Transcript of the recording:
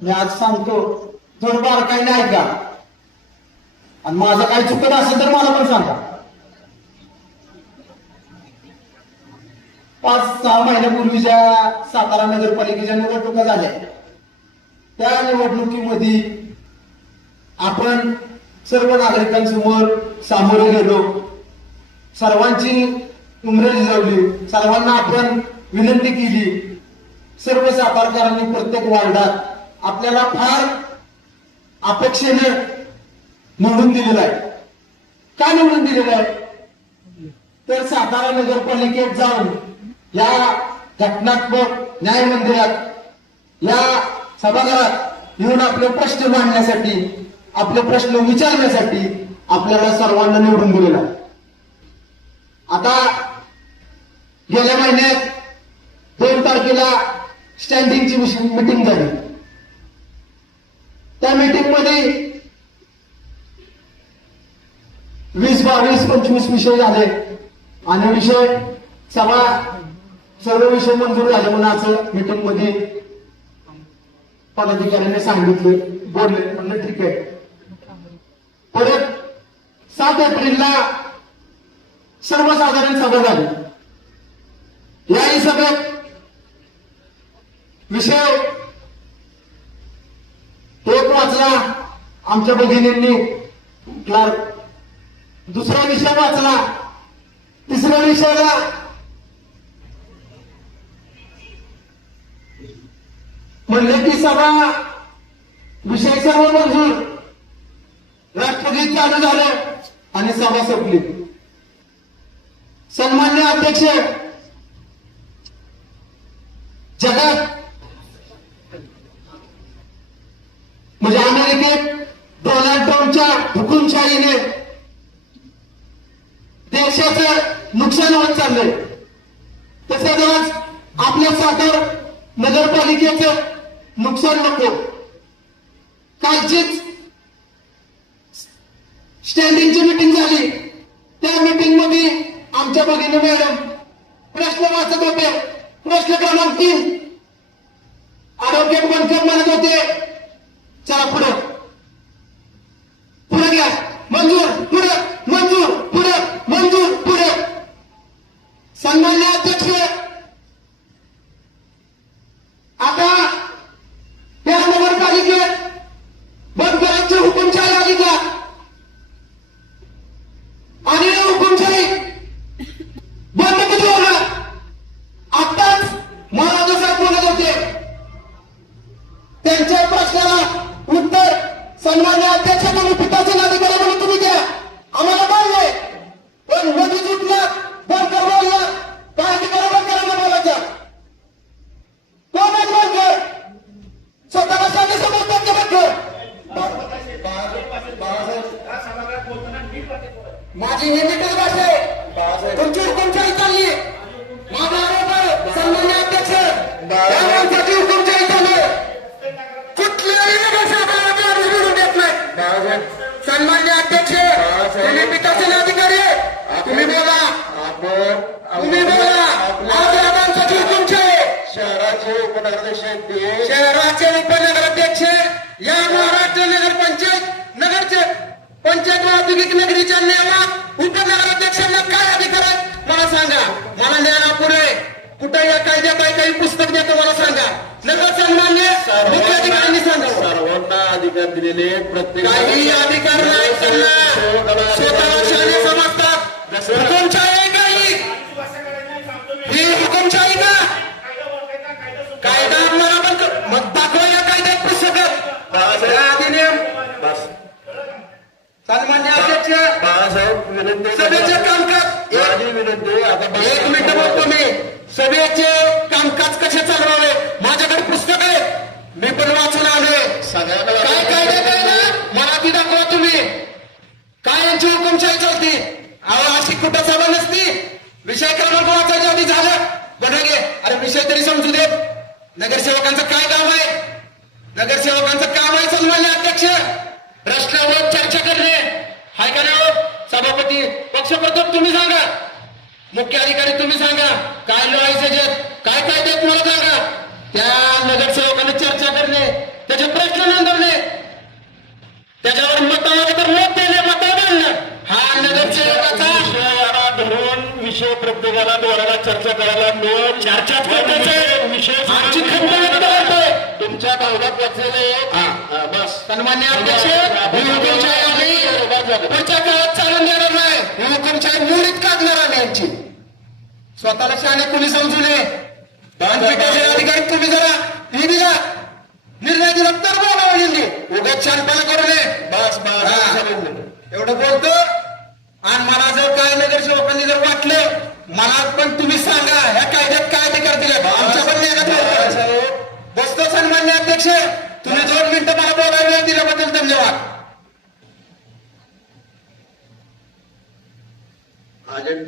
मी आज सांगतो थोडंफार काही नाही का, आणि माझं काही चुकत असेल तर मला पण सांगा. 5-6 महिन्यापूर्वीच्या सातारा नगरपालिकेच्या निवडणुका झाल्या. त्या निवडणुकीमध्ये आपण सर्व नागरिकांसमोर सामोरे गेलो, सर्वांची उमरे झिजवली, सर्वांना आपण विनंती केली. सर्व सातारकरांनी प्रत्येक वार्डात आपल्याला फार अपेक्षेने निवडून दिलेलं आहे. का निवडून दिलेलं आहे तर सातारा नगरपालिकेत जाऊन या घटनात्मक न्याय मंदिरात, या सभागृहात येऊन आपले प्रश्न मांडण्यासाठी, आपले प्रश्न विचारण्यासाठी आपल्याला सर्वांना निवडून दिलेला आहे. आता गेल्या महिन्यात 2 तारखेला स्टँडिंगची मीटिंग झाली. त्या मीटिंग मध्ये 20, 22, 25 विषय झाले आणि सर्व विषय मंजूर झाले म्हणून असं मीटिंग मध्ये पदाधिकाऱ्याने सांगितले, बोलले. म्हणलं ठीक आहे. परत 7 एप्रिलला सर्वसाधारण सभा झाली. याही सभेत विषय एक वाचला आमच्या भगिनींनी, क्लार्क. दुसरा विषय वाचला. तिसऱ्या विषयाला म्हणले की सभा विषय सर्व मंजूर. राष्ट्रगीत चालू झालं आणि सभा संपली. सन्मान्य अध्यक्ष, जगात म्हणजे अमेरिकेत डोनाल्ड ट्रम्पच्या हुकुमशाहीने देशाचं नुकसान होत चाललंय, तसंच आज आपल्या सातारा नगरपालिकेचं नुकसान नको. कालचीच स्टँडिंगची मीटिंग झाली. त्या मीटिंग मध्ये आमच्या भगिनी मॅडम प्रश्न वाचत होते. प्रश्न क्रमांक 3, आरोग्य बनकर म्हणत होते चला पुढे पुढे घ्या, मंजूर, पुढे मंजूर, पुढे मंजूर, पुढे. सन्मान्य अध्यक्ष, आता त्या नगरपालिकेत बनकरांची हुकुमशाही आली का? आणि हुकुमशाही बंद कधी होणार? आताच महाराज साहेब बोलत होते, त्यांच्या प्रश्नाला उत्तर सन्मान्य अध्यक्ष तुम्ही पिताचे अधिकारी म्हणून तुम्ही द्या, आम्हाला बोलले. पण नदी सुटला, बनकर बोलला, काय अधिकार बनकरांना बोलायचा? कोण आहे बनकर? स्वतःला सांगे समजतात का बनकर? माझी हिंदीतच भाषा आहे. तुमची हुकुमशाही चालली. माझा आरोप आहे सन्मान्य अध्यक्ष, त्या माणसाची हुकुमशाही चालू आहे. कुठल्याही नगरसेवकाला निवडून देत नाही. सन्मान्य अध्यक्ष, तुम्ही पिताचे अधिकारी, तुम्ही बोला, तुम्ही बोला. माझ्या माणसाची हुकुमशाही. शहराचे उपनगराध्यक्ष या महाराष्ट्र नगरपंचायत नगरचे पंचायत वाहतुकीक नगरीच्या नियमात उपनगराध्यक्षांना काय अधिकार आहेत मला सांगा. मला ज्ञानापुरे कुठे या कायद्यात आहे काही पुस्तक देतो मला सांगा. नगर सन्मान्य मुख्याधिकाऱ्यांनी सांगा. सर्वांना अधिकार दिलेले प्रत्येक काही अधिकार नाही त्यांना. स्वतःला शाळे समजतात. हुकुमशाही आहे काही, ही हुकुमशाही का? कायदा आम्हाला पण मग दाखवा या कायद्यात पुस्तकात अधिनियम. सन्मान्य अध्यक्ष, बाळासाहेब विनंती, सभेचे कामकाज माझी विनंती. आता 1 मिनिट बोलतो मी. सभेचे कामकाज कसे चालवावे माझ्याकडे पुस्तक आहे, मी पण वाचून आलोय. काय कायद्यात आहे ना मला ती दाखवा तुम्ही. काय यांची हुकुमशाही चालती? अहो अशी कुठं सभा नसती. विषय क्रमांक वाचायच्या आधी झालं बघा गे. अरे विषय तरी समजू दे. नगरसेवकांचं काय काम आहे? नगरसेवकांचं काम आहे सन्मान्य अध्यक्ष प्रश्नावर चर्चा करणे. हाय का नाही? सभापती पक्षप्रमुख तुम्ही सांगा, मुख्य अधिकारी तुम्ही सांगा, काय लढायचं जग काय कायद्यात मला सांगा. त्या नगरसेवकांनी चर्चा करणे, त्याचे प्रश्न नोंदवले, त्याच्यावर मतावर तर मत दिले, मत मांडलं. हा नगरसेवकाचा विषयाला धरून विषय प्रत्येकाला द्वाराला चर्चा करायला मिळून चर्चाच करण्याचे विषय आमची खंत व्यक्त करतोय. तुमच्या भावनात वाचलेले बस सन्मान्य अध्यक्ष, ही हुकुमशाही आम्ही पुढच्या काळात चालून देणार नाही. ही हुकुमशाही मुळीच काढणार आम्ही यांची. स्वतःला शाणे कुणी समजू नये. दानपेटीचे अधिकारी तुम्ही जरा हे दिला, निर्णय दिला तर बोलावं यांनी. उगाच शानपणा करू नये. बस एवढं बोलतो. आणि मला जर काय नगरसेवकांनी जर वाटलं, मला पण तुम्ही सांगा ह्या कायद्यात काय अधिकार दिले. आमच्या पण नाही बसतो. सन्मान्य अध्यक्ष, तुम्ही 2 मिनिटं मला बोलायला वेळ दिल्याबद्दल धन्यवाद. अजून